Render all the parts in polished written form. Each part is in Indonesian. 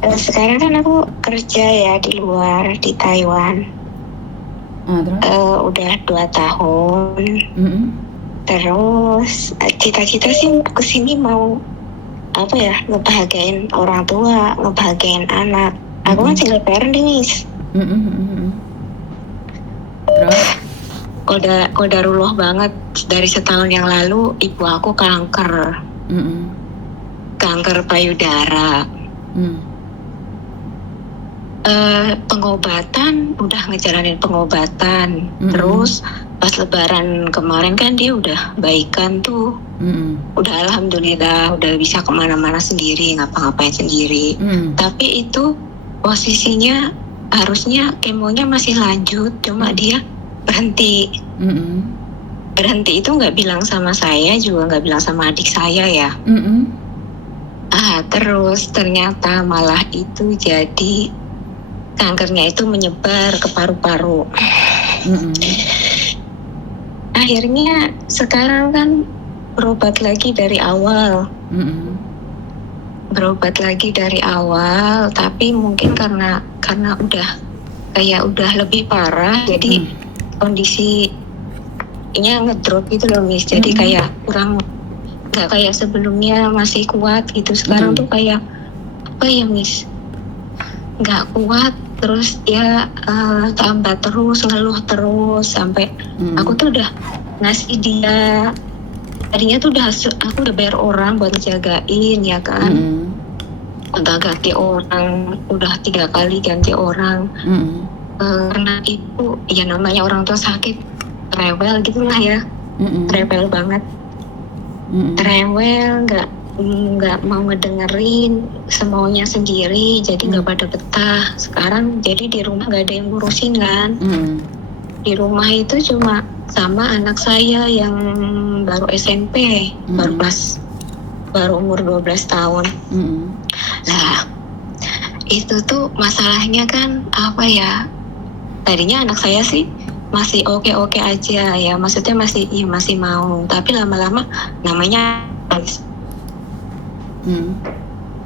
Sekarang kan aku kerja ya di luar, di Taiwan. Terus? Udah 2 tahun. Terus cita-cita sih kesini mau apa ya, ngebahagiain orang tua, ngebahagiain anak. Aku kan single parent nih, Miss. Terus? Qadarullah banget, dari setahun yang lalu ibu aku kanker. Kanker payudara. Pengobatan, udah ngejalanin pengobatan. Terus pas lebaran kemarin kan dia udah baikan tuh. Udah alhamdulillah, udah bisa kemana-mana sendiri, ngapa-ngapain sendiri. Tapi itu posisinya harusnya kemonya masih lanjut, cuma dia berhenti. Berhenti itu nggak bilang sama saya, juga nggak bilang sama adik saya ya. Terus ternyata malah itu jadi kankernya itu menyebar ke paru-paru. Akhirnya sekarang kan berobat lagi dari awal. Berobat lagi dari awal, tapi mungkin karena udah lebih parah, jadi kondisinya ngedrop gitu loh, Miss. Jadi kayak kurang, nggak kayak sebelumnya masih kuat gitu. Sekarang tuh kayak apa ya, Miss? Nggak kuat, terus dia tambah terus, ngeluh terus, sampai aku tuh udah ngasih dia, tadinya tuh aku udah bayar orang buat jagain ya kan. Udah ganti orang, udah 3 kali ganti orang. Karena ibu, ya namanya orang tua sakit, rewel gitulah ya. Rewel banget. Rewel, nggak mau ngedengerin, semaunya sendiri, jadi nggak pada betah. Bahan jadi di rumah nggak ada yang ngurusin kan. Di rumah itu cuma sama anak saya yang baru SMP, baru umur 12 tahun. Nah, itu tuh masalahnya kan apa ya, tadinya anak saya sih masih oke-oke aja ya, maksudnya masih mau, tapi lama-lama namanya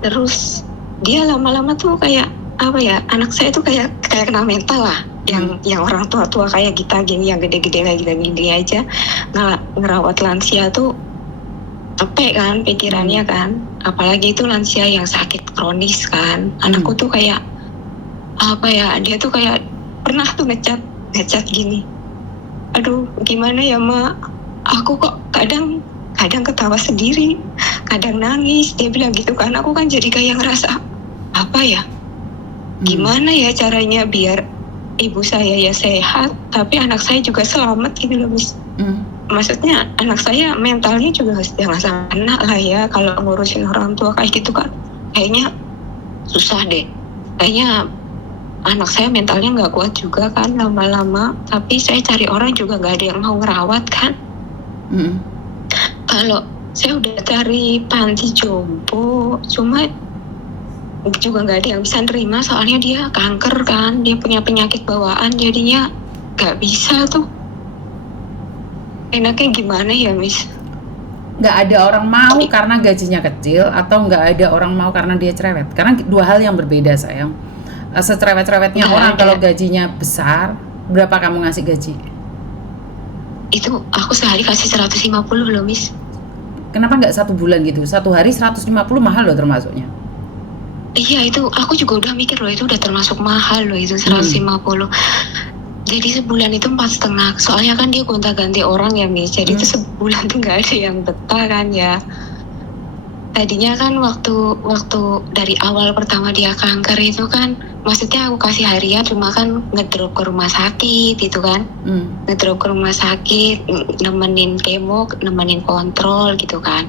terus dia lama-lama tuh kayak apa ya, anak saya tuh kayak kena mental lah, yang orang tua-tua kayak kita gini, yang gede-gede kayak gini aja ngerawat lansia tuh capek kan pikirannya kan, apalagi itu lansia yang sakit kronis kan. Anakku tuh kayak apa ya, dia tuh kayak pernah tuh ngecat gini, aduh gimana ya mak, aku kok kadang ketawa sendiri, kadang nangis, dia bilang gitu kan. Aku kan jadi kayak ngerasa apa ya, gimana ya caranya biar ibu saya ya sehat tapi anak saya juga selamat gitu loh, Miss. Maksudnya anak saya mentalnya juga jangan sampai kena lah ya, kalau ngurusin orang tua kayak gitu kan kayaknya susah deh. Kayaknya anak saya mentalnya nggak kuat juga kan lama-lama, tapi saya cari orang juga nggak ada yang mau ngerawat kan. Kalau saya udah cari panti jompo, cuma juga nggak ada yang bisa nerima, soalnya dia kanker kan, dia punya penyakit bawaan, jadinya nggak bisa tuh. Enaknya gimana ya, Miss? Nggak ada orang mau karena gajinya kecil, atau nggak ada orang mau karena dia cerewet? Karena dua hal yang berbeda, sayang. Secerewet-cerewetnya orang kalau gajinya besar, berapa kamu ngasih gaji? Itu aku sehari kasih 150 loh, Miss. Kenapa nggak 1 bulan gitu? 1 hari 150 mahal loh termasuknya. Iya, itu aku juga udah mikir loh, itu udah termasuk mahal loh itu 150. Jadi sebulan itu 4,5. Soalnya kan dia gonta-ganti orang ya, Miss. Jadi itu sebulan tuh nggak ada yang betah kan ya. Tadinya kan waktu dari awal pertama dia kanker itu kan, maksudnya aku kasih harian, cuma kan ngedrop ke rumah sakit itu kan. Ngedrop ke rumah sakit, nemenin kemo, nemenin kontrol gitu kan.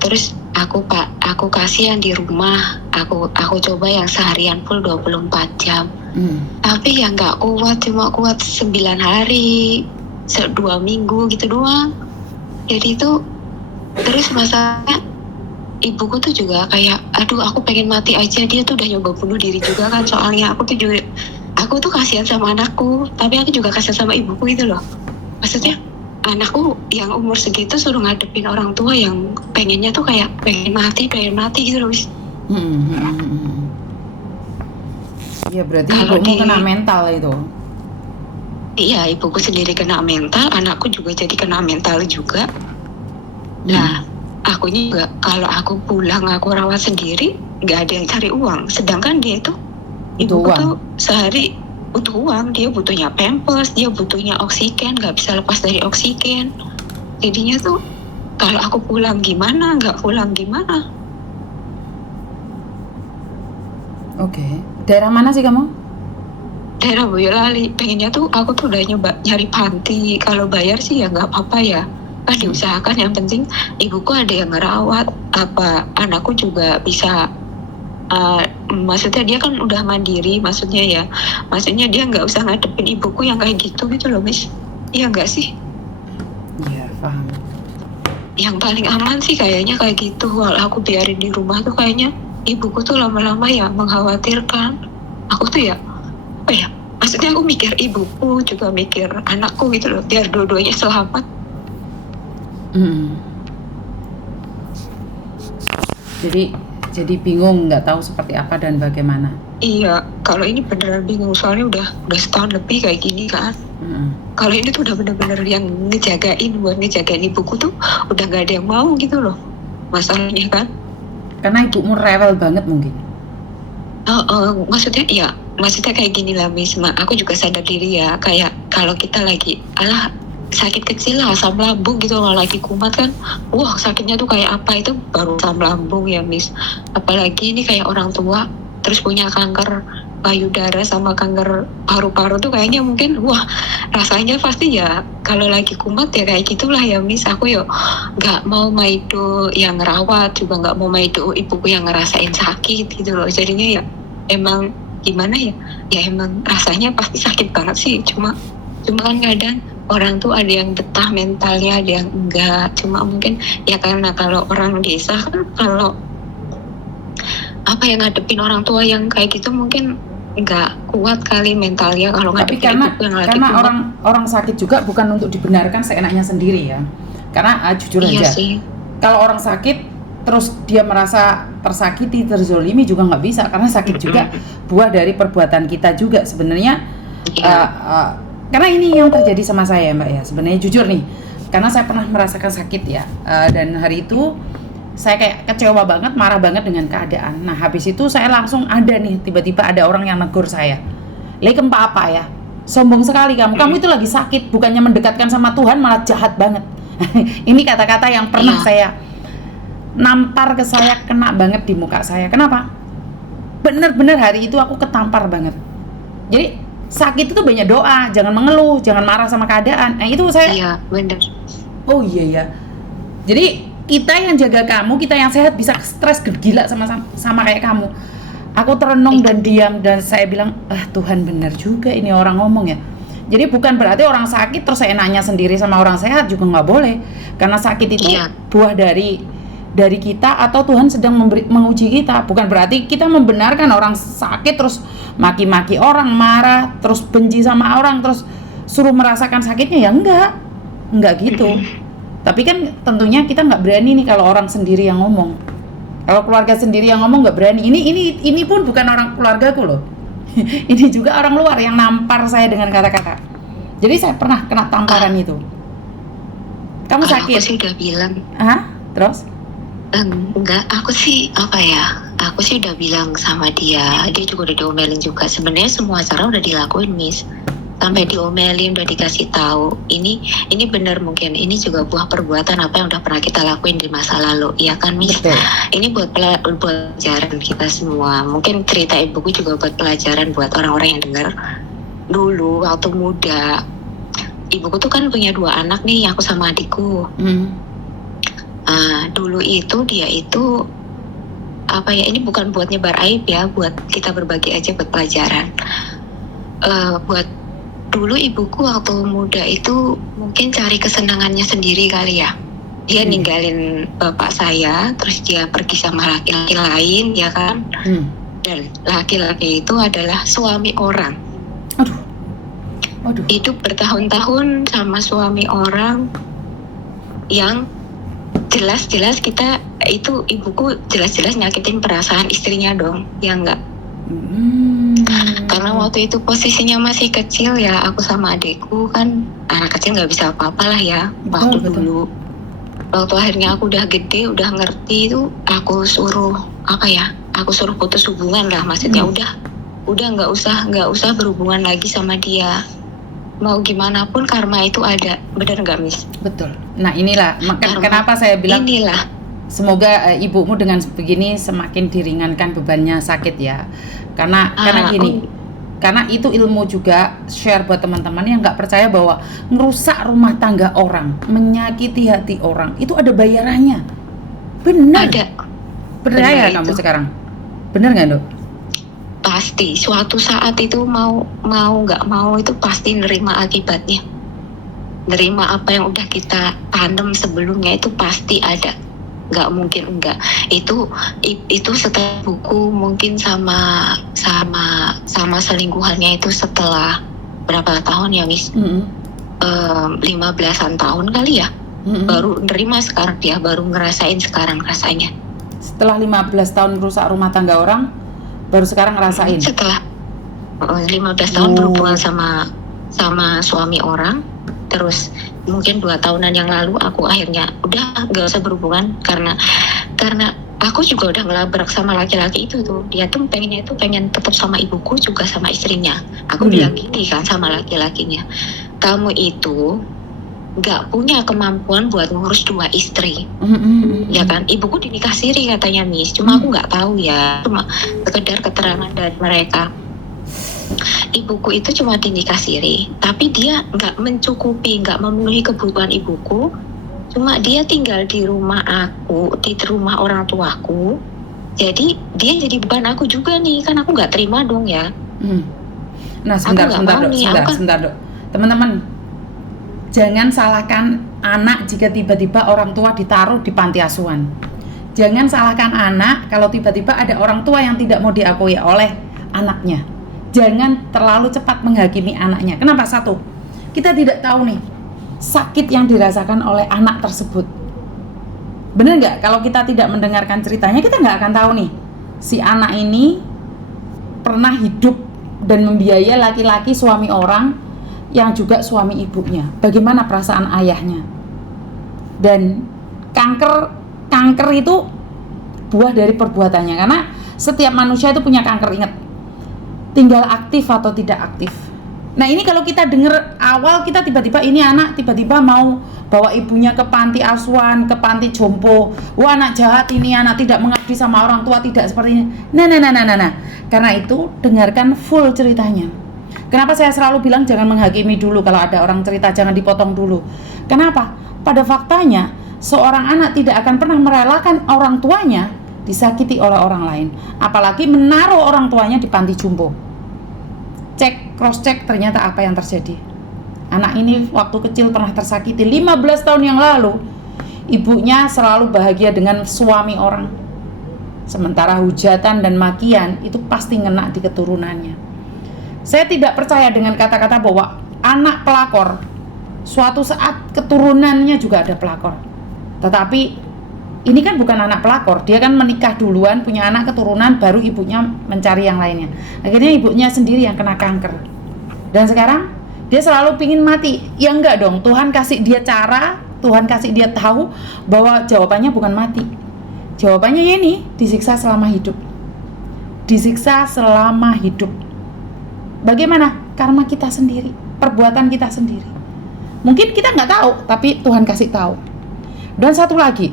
Terus aku kasih yang di rumah, aku coba yang seharian full 24 jam. Tapi yang nggak kuat, cuma kuat 9 hari, 2 minggu gitu doang. Jadi itu terus masalahnya ibuku tuh juga kayak, aduh aku pengen mati aja. Dia tuh udah nyoba bunuh diri juga kan, soalnya aku tuh kasihan sama anakku, tapi aku juga kasihan sama ibuku gitu loh. Maksudnya anakku yang umur segitu suruh ngadepin orang tua yang pengennya tuh kayak pengen mati gitu loh, Miss. Iya, berarti Kalau ibumu di kena mental itu. Iya, ibuku sendiri kena mental, anakku juga jadi kena mental juga. Nah, akunya juga kalau aku pulang aku rawat sendiri, nggak ada yang cari uang. Sedangkan dia itu, Butuh ibuku uang. tuh sehari butuh uang. Dia butuhnya pampers, dia butuhnya oksigen, nggak bisa lepas dari oksigen. Jadinya tuh kalau aku pulang gimana, nggak pulang gimana. Oke. Daerah mana sih kamu? Daerah Boyolali, pengennya tuh aku tuh udah nyoba nyari panti. Kalau bayar sih ya nggak apa-apa ya. Kan diusahakan, yang penting ibuku ada yang ngerawat, apa anakku juga bisa. Maksudnya dia kan udah mandiri, maksudnya dia nggak usah ngadepin ibuku yang kayak gitu loh, Miss. Iya nggak sih? Iya, paham. Yang paling aman sih kayaknya kayak gitu. Kalau aku biarin di rumah tuh kayaknya ibuku tuh lama-lama ya mengkhawatirkan. Aku tuh ya, apa ya? Maksudnya aku mikir ibuku juga mikir anakku gitu loh, biar dua-duanya selamat. Mm. Jadi bingung, nggak tahu seperti apa dan bagaimana. Iya, kalau ini beneran bingung soalnya udah setahun lebih kayak gini kan. Kalau ini tuh udah bener-bener yang buat ngejagain ibuku tuh udah nggak ada yang mau gitu loh, masalahnya kan. Karena ibumu rewel banget mungkin. Maksudnya kayak gini lah, Miss. Aku juga sadar diri ya, kayak kalau kita lagi sakit kecil lah, asam lambung gitu, kalau lagi kumat kan, wah sakitnya tuh kayak apa, itu baru asam lambung ya, Miss. Apalagi ini kayak orang tua terus punya kanker payudara sama kanker paru-paru tuh kayaknya mungkin wah rasanya pasti ya kalau lagi kumat ya kayak gitulah ya, Miss. Aku yo nggak mau maido yang ngerawat, juga nggak mau maido ibuku yang ngerasain sakit gitu loh. Jadinya ya emang gimana ya emang rasanya pasti sakit banget sih, cuma kan kadang orang tuh ada yang betah mentalnya, ada yang enggak. Cuma mungkin ya karena kalau orang desa kan, kalau apa yang ngadepin orang tua yang kayak gitu mungkin nggak kuat kali mentalnya kalau Tapi ngadepin ibu yang lagi karena kumat. orang sakit juga bukan untuk dibenarkan seenaknya sendiri ya. Karena jujur Iya aja, sih. kalau orang sakit terus dia merasa tersakiti, terzolimi juga nggak bisa, karena sakit juga buah dari perbuatan kita juga sebenarnya. Karena ini yang terjadi sama saya, Mbak ya. Sebenarnya jujur nih, karena saya pernah merasakan sakit ya, dan hari itu saya kayak kecewa banget, marah banget dengan keadaan. Nah habis itu saya langsung ada nih, tiba-tiba ada orang yang negur saya, "Lekempa apa ya? Sombong sekali kamu itu lagi sakit, bukannya mendekatkan sama Tuhan malah jahat banget." Ini kata-kata yang pernah saya nampar ke saya, kena banget di muka saya. Kenapa? Bener-bener hari itu aku ketampar banget. Jadi sakit itu banyak doa, jangan mengeluh, jangan marah sama keadaan. Nah itu saya. Iya bener. Oh iya ya. Jadi kita yang jaga kamu, kita yang sehat bisa stres gila sama kayak kamu. Aku terenung dan diam, dan saya bilang, Tuhan benar juga ini orang ngomong ya. Jadi bukan berarti orang sakit terus saya nanya sendiri sama orang sehat, juga nggak boleh. Karena sakit itu buah dari kita, atau Tuhan sedang menguji kita. Bukan berarti kita membenarkan orang sakit terus maki-maki orang, marah, terus benci sama orang, terus suruh merasakan sakitnya, ya enggak gitu. Tapi kan tentunya kita nggak berani nih kalau orang sendiri yang ngomong. Kalau keluarga sendiri yang ngomong nggak berani. Ini pun bukan orang keluargaku loh. Ini juga orang luar yang nampar saya dengan kata-kata. Jadi saya pernah kena tamparan itu. Kamu sakit? Aku sih udah bilang. Terus? Enggak, aku sih udah bilang sama dia juga udah diomelin juga. Sebenarnya semua cara udah dilakuin, Miss. Sampai diomelin, udah dikasih tahu. Ini benar, mungkin ini juga buah perbuatan apa yang udah pernah kita lakuin di masa lalu, ya kan, Miss? Betul. Ini buat pelajaran kita semua. Mungkin cerita ibuku juga buat pelajaran buat orang-orang yang dengar. Dulu waktu muda, ibuku tuh kan punya 2 anak nih, aku sama adikku. Dulu itu dia itu apa ya? Ini bukan buat nyebar aib ya, buat kita berbagi aja, buat pelajaran. Buat dulu ibuku waktu muda itu mungkin cari kesenangannya sendiri kali ya. Dia ninggalin bapak saya, terus dia pergi sama laki-laki lain, ya kan? Dan laki-laki itu adalah suami orang. Aduh. Hidup bertahun-tahun sama suami orang yang jelas-jelas kita ibuku jelas-jelas nyakitin perasaan istrinya dong, ya enggak? Karena waktu itu posisinya masih kecil ya, aku sama adekku kan anak kecil nggak bisa apa-apa lah ya waktu Betul. dulu. Waktu akhirnya aku udah gede, udah ngerti itu, aku suruh aku suruh putus hubungan lah, maksudnya udah nggak usah berhubungan lagi sama dia. Mau gimana pun karma itu ada, bener nggak Miss? Betul. Nah inilah Karma. kenapa saya bilang Inilah. semoga ibumu dengan begini semakin diringankan bebannya sakit ya. Karena gini, karena itu ilmu juga, share buat teman-teman yang nggak percaya bahwa ngerusak rumah tangga orang, menyakiti hati orang itu ada bayarannya. Benar. Ada. Percaya Benar kamu itu. sekarang? Benar nggak Dok? Pasti suatu saat itu mau nggak mau itu pasti nerima akibatnya, nerima apa yang udah kita tanam sebelumnya itu pasti ada, nggak mungkin enggak. Itu setelah buku mungkin sama selingkuhannya itu setelah berapa tahun ya Miss? 15-an tahun kali ya. Baru nerima sekarang, dia baru ngerasain sekarang rasanya. Setelah 15 tahun merusak rumah tangga orang, baru sekarang ngerasain. Setelah 15 tahun berhubungan sama suami orang, terus mungkin 2 tahunan yang lalu aku akhirnya udah nggak usah berhubungan karena aku juga udah ngelabrak sama laki-laki itu tuh. Dia tuh pengen tetap sama ibuku juga sama istrinya. Aku bilang gini kan sama laki-lakinya, kamu itu nggak punya kemampuan buat ngurus 2 istri, ya kan? Ibuku dinikah siri katanya Miss, cuma aku nggak tahu ya, cuma sekedar keterangan dari mereka. Ibuku itu cuma dinikah siri, tapi dia nggak mencukupi, nggak memenuhi kebutuhan ibuku. Cuma dia tinggal di rumah aku, di rumah orang tuaku. Jadi dia jadi beban aku juga nih, kan aku nggak terima dong ya. Nah sebentar Dok. Teman-teman, jangan salahkan anak jika tiba-tiba orang tua ditaruh di panti asuhan. Jangan salahkan anak kalau tiba-tiba ada orang tua yang tidak mau diakui oleh anaknya. Jangan terlalu cepat menghakimi anaknya. Kenapa? Satu, kita tidak tahu nih sakit yang dirasakan oleh anak tersebut. Bener nggak? Kalau kita tidak mendengarkan ceritanya, kita nggak akan tahu nih si anak ini pernah hidup dan membiayai laki-laki suami orang yang juga suami ibunya. Bagaimana perasaan ayahnya? Dan kanker itu buah dari perbuatannya. Karena setiap manusia itu punya kanker, ingat. Tinggal aktif atau tidak aktif. Nah ini kalau kita dengar awal, kita tiba-tiba ini anak tiba-tiba mau bawa ibunya ke panti asuhan, ke panti jompo. Wah anak jahat ini, anak tidak mengabdi sama orang tua, tidak seperti ini. Nah. Karena itu dengarkan full ceritanya. Kenapa saya selalu bilang jangan menghakimi dulu kalau ada orang cerita, jangan dipotong dulu. Kenapa? Pada faktanya seorang anak tidak akan pernah merelakan orang tuanya disakiti oleh orang lain, apalagi menaruh orang tuanya di panti jompo. Cross check ternyata apa yang terjadi. Anak ini waktu kecil pernah tersakiti 15 tahun yang lalu. Ibunya selalu bahagia dengan suami orang. Sementara hujatan dan makian itu pasti ngena di keturunannya. Saya tidak percaya dengan kata-kata bahwa anak pelakor suatu saat keturunannya juga ada pelakor. Tetapi ini kan bukan anak pelakor, dia kan menikah duluan, punya anak keturunan, baru ibunya mencari yang lainnya. Akhirnya ibunya sendiri yang kena kanker. Dan sekarang dia selalu pingin mati. Ya enggak dong, Tuhan kasih dia cara, Tuhan kasih dia tahu bahwa jawabannya bukan mati. Jawabannya ya ini, disiksa selama hidup. Disiksa selama hidup. Bagaimana? Karma kita sendiri, perbuatan kita sendiri. Mungkin kita nggak tahu, tapi Tuhan kasih tahu. Dan satu lagi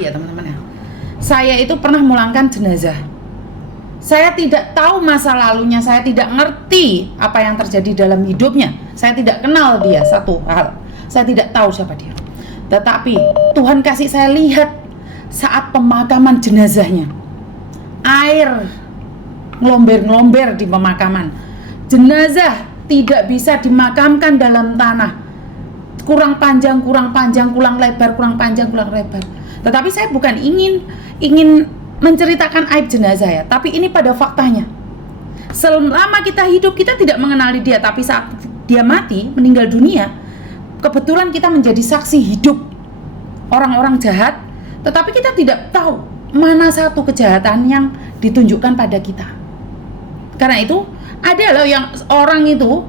ya teman-teman ya. Saya itu pernah memulangkan jenazah. Saya tidak tahu masa lalunya, saya tidak ngerti apa yang terjadi dalam hidupnya. Saya tidak kenal dia, satu hal. Saya tidak tahu siapa dia. Tetapi Tuhan kasih saya lihat saat pemakaman jenazahnya. Air ngelomber-ngelomber di pemakaman. Jenazah tidak bisa dimakamkan dalam tanah. Kurang panjang, kurang lebar, kurang panjang, kurang lebar. Tetapi saya bukan ingin menceritakan aib jenazah ya, tapi ini pada faktanya. Selama kita hidup kita tidak mengenali dia, tapi saat dia mati, meninggal dunia, kebetulan kita menjadi saksi hidup orang-orang jahat, tetapi kita tidak tahu mana satu kejahatan yang ditunjukkan pada kita. Karena itu ada loh yang orang itu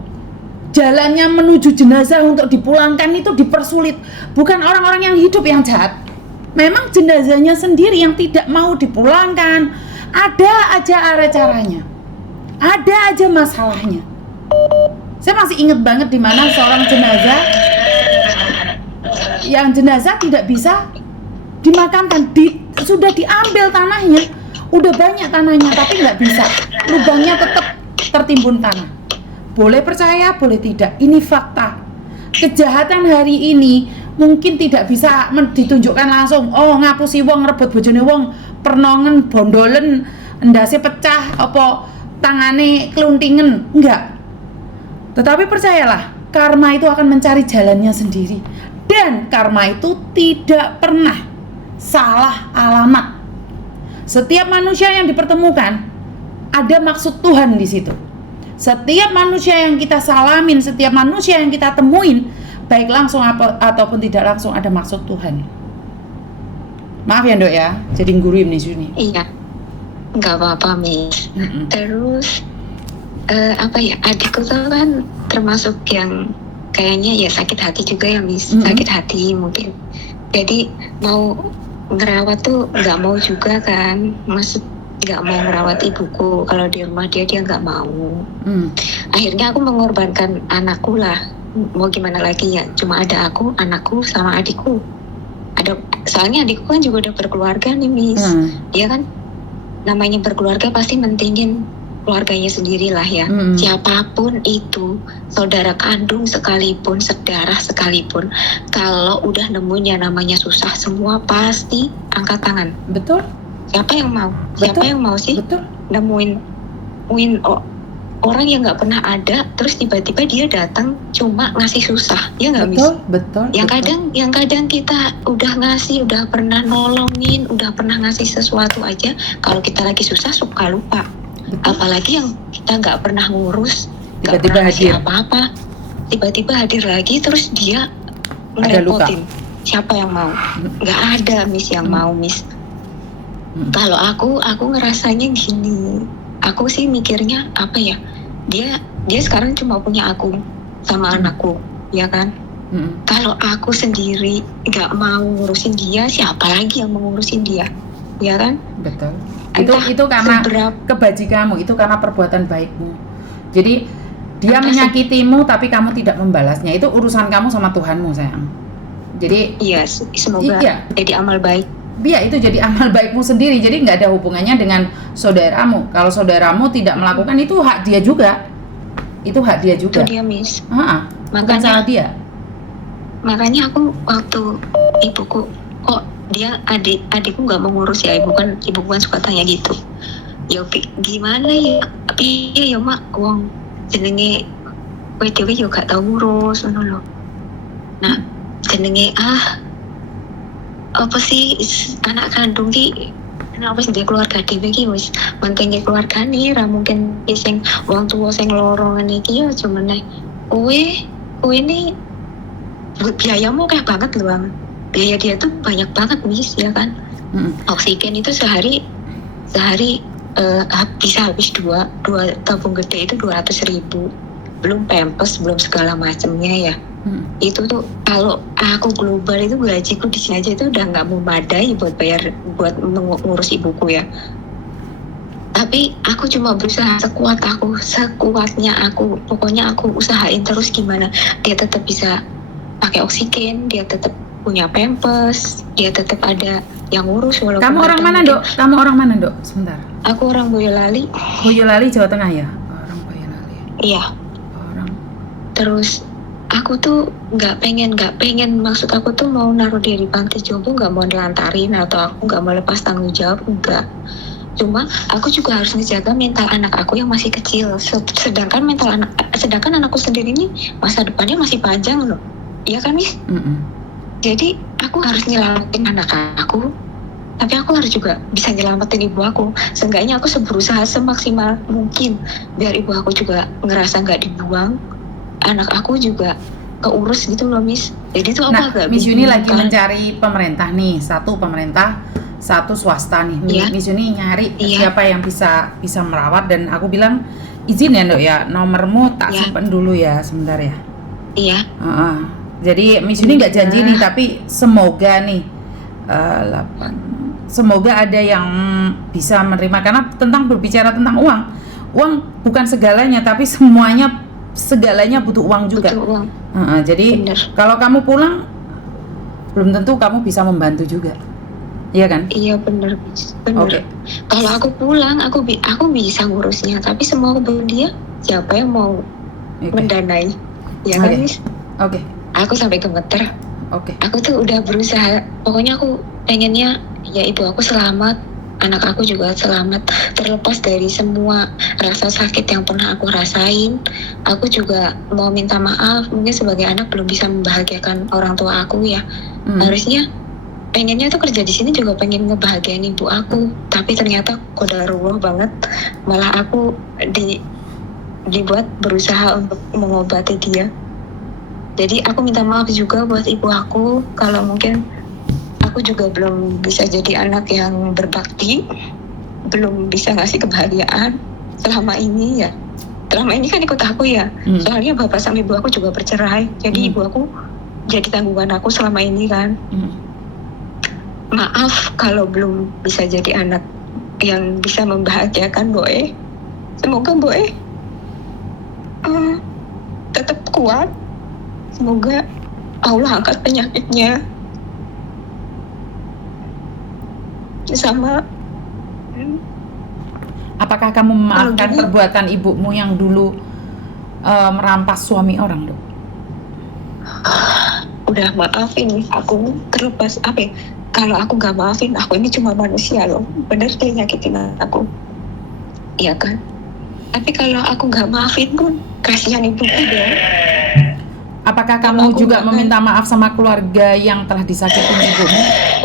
jalannya menuju jenazah untuk dipulangkan itu dipersulit. Bukan orang-orang yang hidup yang jahat. Memang jenazahnya sendiri yang tidak mau dipulangkan. Ada aja caranya. Ada aja masalahnya. Saya masih ingat banget di mana seorang jenazah tidak bisa dimakamkan, sudah diambil tanahnya, udah banyak tanahnya tapi nggak bisa, lubangnya tetap tertimbun tanah. Boleh percaya, boleh tidak, ini fakta. Kejahatan hari ini mungkin tidak bisa ditunjukkan langsung. Oh, ngapusi wong, rebut bojone wong, pernongen, bondolen, endase pecah, apa tangane keluntingan, enggak. Tetapi percayalah, karma itu akan mencari jalannya sendiri. Dan karma itu tidak pernah salah alamat. Setiap manusia yang dipertemukan ada maksud Tuhan di situ. Setiap manusia yang kita salamin, setiap manusia yang kita temuin, baik langsung ataupun tidak langsung, ada maksud Tuhan. Maaf ya Dok ya, jadi ngguruin nih Suni. Iya, nggak apa-apa Miss. Terus adikku tuh kan termasuk yang kayaknya ya sakit hati juga ya Miss, sakit hati mungkin. Jadi mau ngerawat tuh nggak mau juga kan, maksud nggak mau ngerawat ibuku, kalau di rumah dia nggak mau. Akhirnya aku mengorbankan anakku lah, mau gimana lagi ya, cuma ada aku, anakku sama adikku. Soalnya adikku kan juga udah berkeluarga nih Miss. Dia kan namanya berkeluarga pasti mentingin keluarganya sendiri lah ya. Siapapun itu, saudara kandung sekalipun, sedarah sekalipun, kalau udah nemuin yang namanya susah, semua pasti angkat tangan. Betul. Siapa yang mau? Siapa yang mau sih? Betul. Nemuin orang yang nggak pernah ada, terus tiba-tiba dia datang cuma ngasih susah, ya nggak Miss? Betul. Yang kadang kita udah ngasih, udah pernah nolongin, udah pernah ngasih sesuatu aja, kalau kita lagi susah suka lupa. Betul. Apalagi yang kita nggak pernah ngurus, nggak pernah ngasih apa-apa, tiba-tiba hadir lagi, terus dia ngerepotin. Siapa yang mau? Nggak ada Miss yang mau Miss. Kalau aku ngerasanya gini, aku sih mikirnya apa ya? Dia sekarang cuma punya aku sama anakku, ya kan? Kalau aku sendiri nggak mau ngurusin dia, siapa lagi yang mau ngurusin dia, ya kan? Betul. Itu karena kebajikanmu, itu karena perbuatan baikmu. Jadi dia menyakitimu tapi kamu tidak membalasnya. Itu urusan kamu sama Tuhanmu sayang. Jadi iya, semoga jadi amal baik. Iya, itu jadi amal baikmu sendiri. Jadi nggak ada hubungannya dengan saudaramu. Kalau saudaramu tidak melakukan, itu hak dia juga. Itu hak dia juga. Itu dia Miss. Bukan salah dia. Makanya aku waktu ibuku, kok dia adikku nggak mau ngurus ya, ibu kan suka tanya gitu. Ya gimana ya? Tapi ya mak, wong jenenge kowe dhewe yo gak tau ngurus ngono lho. Nah, jenenge apa sih anak kandung ki kenapa sih dia keluarga dhewe ki wis mentingi keluargane, ra mungkin sing wong tuwa sing loro ngene iki ya cuma nek kowe ini biayamu kayak banget loh Bang. Biaya dia tuh banyak banget Miss, ya kan? Oksigen itu sehari bisa habis dua tabung gede itu 200.000, belum pampers, belum segala macamnya ya. Itu tuh kalau aku global itu gajiku di sini aja itu udah nggak memadai buat bayar, buat mengurus ibuku ya. Tapi aku cuma berusaha sekuatnya aku, pokoknya aku usahain terus gimana dia tetap bisa pakai oksigen, dia tetap punya pampers, dia tetap ada yang ngurus walaupun. Kamu orang mana Dok? Kamu orang mana Dok? Sebentar. Aku orang Boyolali. Boyolali Jawa Tengah ya? Orang Boyolali. Iya. Terus aku tuh nggak pengen maksud aku tuh mau naruh dia di panti jompo, nggak mau nelantarin atau aku nggak mau lepas tanggung jawab, enggak. Cuma aku juga harus ngejaga mental anak aku yang masih kecil. Sedangkan anakku sendiri ini masa depannya masih panjang loh. Iya kan Miss? Jadi aku harus nyelamatin anak aku, tapi aku harus juga bisa nyelamatin ibu aku. Seenggaknya aku berusaha semaksimal mungkin biar ibu aku juga ngerasa nggak dibuang, anak aku juga keurus gitu loh Miss. Jadi tuh aku agak Miss Yuni lagi mencari pemerintah nih, satu pemerintah, satu swasta nih. Miss Yuni nyari siapa yang bisa merawat, dan aku bilang Izin ya Dok ya, nomormu tak Ya. simpen dulu ya sebentar ya. Iya. Jadi Miss Yuni nggak janji nih, tapi semoga nih semoga ada yang bisa menerima, karena tentang berbicara tentang uang bukan segalanya, tapi segalanya butuh uang juga. Butuh uang. Jadi Bener. kalau kamu pulang belum tentu kamu bisa membantu juga, iya kan? Iya bener. Oke. Kalau aku pulang, aku bisa ngurusnya, tapi semua kebutuhan dia siapa yang mau mendanai? Ya kan, Oke. Miss? Oke. Aku sampai gemeter. Oke. Aku tuh udah berusaha, pokoknya aku pengennya ya ibu aku selamat, anak aku juga selamat, terlepas dari semua rasa sakit yang pernah aku rasain. Aku juga mau minta maaf, mungkin sebagai anak belum bisa membahagiakan orang tua aku ya. Harusnya pengennya tuh kerja di sini juga pengen ngebahagiain ibu aku, tapi ternyata qadarullah banget, malah aku dibuat berusaha untuk mengobati dia. Jadi aku minta maaf juga buat ibu aku kalau mungkin aku juga belum bisa jadi anak yang berbakti, belum bisa ngasih kebahagiaan selama ini ya. Selama ini kan ikut aku ya, soalnya bapak sama ibu aku juga bercerai, jadi ibu aku jadi tanggungan aku selama ini kan. Maaf kalau belum bisa jadi anak yang bisa membahagiakan Boe. Semoga Boe tetap kuat. Semoga Allah angkat penyakitnya. Sama. Apakah kamu memaafkan perbuatan ibumu yang dulu merampas suami orang, Dok? Udah maafin aku, terlepas apa ya, kalau aku gak maafin, aku ini cuma manusia loh, bener dia nyakitin aku, iya kan? Tapi kalau aku gak maafin pun kasihan ibuku dong. Apakah kamu juga meminta maaf sama keluarga yang telah disakitin ibumu?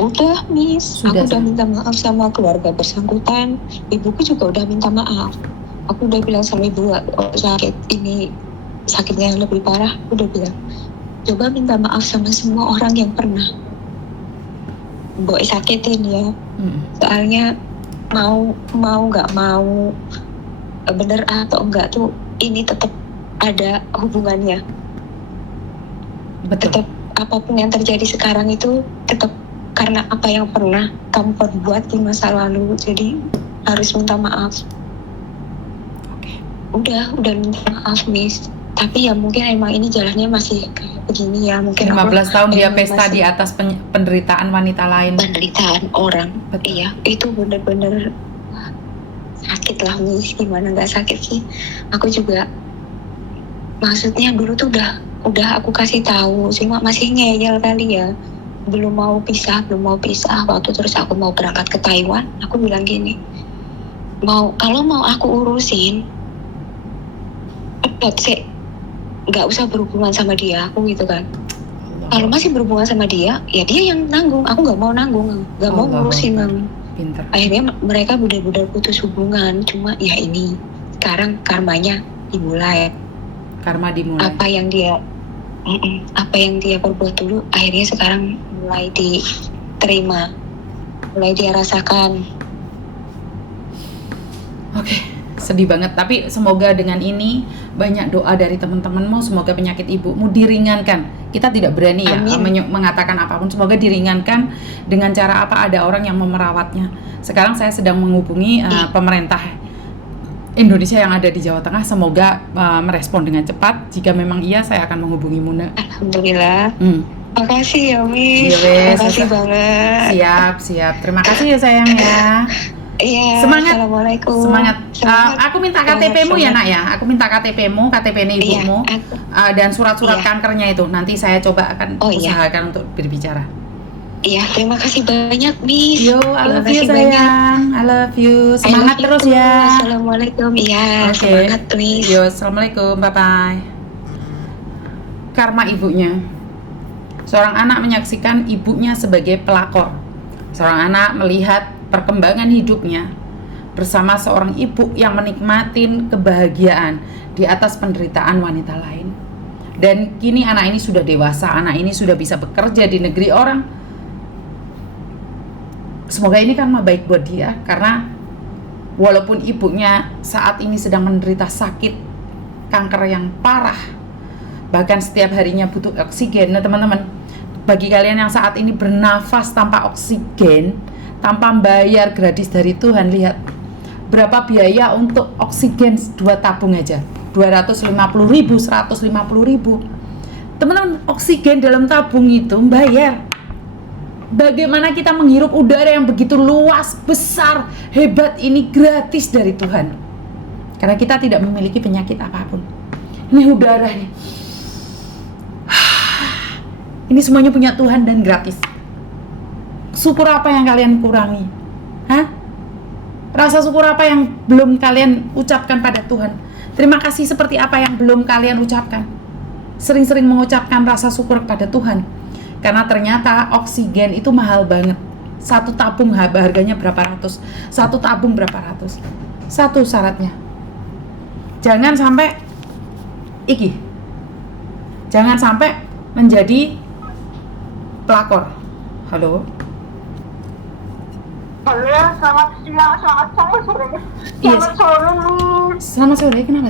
Udah, Miss. Aku udah minta maaf sama keluarga bersangkutan. Ibuku juga udah minta maaf. Aku udah bilang sama ibu, sakit ini sakitnya yang lebih parah. Aku udah bilang, coba minta maaf sama semua orang yang pernah Boy sakitin ya. Soalnya mau nggak mau, bener atau enggak tuh, ini tetap ada hubungannya. Betul. Tetap apapun yang terjadi sekarang itu tetap karena apa yang pernah kamu perbuat di masa lalu, jadi harus minta maaf. Udah minta maaf, Miss. Tapi ya mungkin emang ini jalannya masih kayak begini ya. Mungkin 15 tahun dia pesta di atas penderitaan wanita lain. Penderitaan orang. Betul. Iya, itu bener-bener sakit lah, Miss. Gimana nggak sakit sih? Aku juga, maksudnya dulu tuh udah aku kasih tahu, cuma masih ngeyel kali ya. Belum mau pisah. Waktu terus aku mau berangkat ke Taiwan, aku bilang gini, kalau mau aku urusin, nggak usah berhubungan sama dia, aku gitu kan. Kalau masih berhubungan sama dia, ya dia yang nanggung. Aku nggak mau nanggung, nggak mau ngurusin. Pinter. Akhirnya mereka benar-benar putus hubungan. Cuma ya ini sekarang karmanya dimulai. Karma dimulai. Apa yang dia perbuat dulu, akhirnya sekarang mulai diterima, mulai dia rasakan. Oke. Sedih banget, tapi semoga dengan ini banyak doa dari teman-temanmu, semoga penyakit ibumu diringankan. Kita tidak berani ya mengatakan apapun, semoga diringankan dengan cara apa, ada orang yang memerawatnya. Sekarang saya sedang menghubungi pemerintah Indonesia yang ada di Jawa Tengah, semoga merespon dengan cepat. Jika memang iya, saya akan menghubungi Muna. Alhamdulillah. Makasih ya, Miss. Makasih banget. Siap. Terima kasih ya sayang ya. Iya, semangat. Assalamualaikum. Semangat. Aku minta KTP-mu ya nak ya. Aku minta KTP-mu, KTP ibumu, dan surat-surat kankernya itu. Nanti saya coba akan usahakan untuk berbicara. Iya, terima kasih banyak, Miss. Yo, I love you sayang. I love you. Semangat terus ya. Assalamualaikum. Iya, semangat Miss. Yo, assalamualaikum. Bye bye. Karma ibunya. Seorang anak menyaksikan ibunya sebagai pelakor. Seorang anak melihat perkembangan hidupnya bersama seorang ibu yang menikmati kebahagiaan di atas penderitaan wanita lain. Dan kini anak ini sudah dewasa, anak ini sudah bisa bekerja di negeri orang. Semoga ini karma baik buat dia, karena walaupun ibunya saat ini sedang menderita sakit kanker yang parah, bahkan setiap harinya butuh oksigen. Nah teman-teman, bagi kalian yang saat ini bernafas tanpa oksigen, tanpa bayar gratis dari Tuhan, lihat berapa biaya untuk oksigen 2 tabung aja, 250.000, 150.000. Teman-teman, oksigen dalam tabung itu bayar. Bagaimana kita menghirup udara yang begitu luas, besar, hebat ini gratis dari Tuhan. Karena kita tidak memiliki penyakit apapun. Ini udara nih. Ini semuanya punya Tuhan dan gratis. Syukur apa yang kalian kurangi? Hah? Rasa syukur apa yang belum kalian ucapkan pada Tuhan? Terima kasih seperti apa yang belum kalian ucapkan? Sering-sering mengucapkan rasa syukur kepada Tuhan. Karena ternyata oksigen itu mahal banget. 1 tabung harganya berapa ratus, 1 tabung berapa ratus. Satu syaratnya, jangan sampai jangan sampai menjadi pelakor. Halo. Halo, selamat siang, selamat sore. Iya. Selamat sore, Miss. Selamat sore, kenapa sih?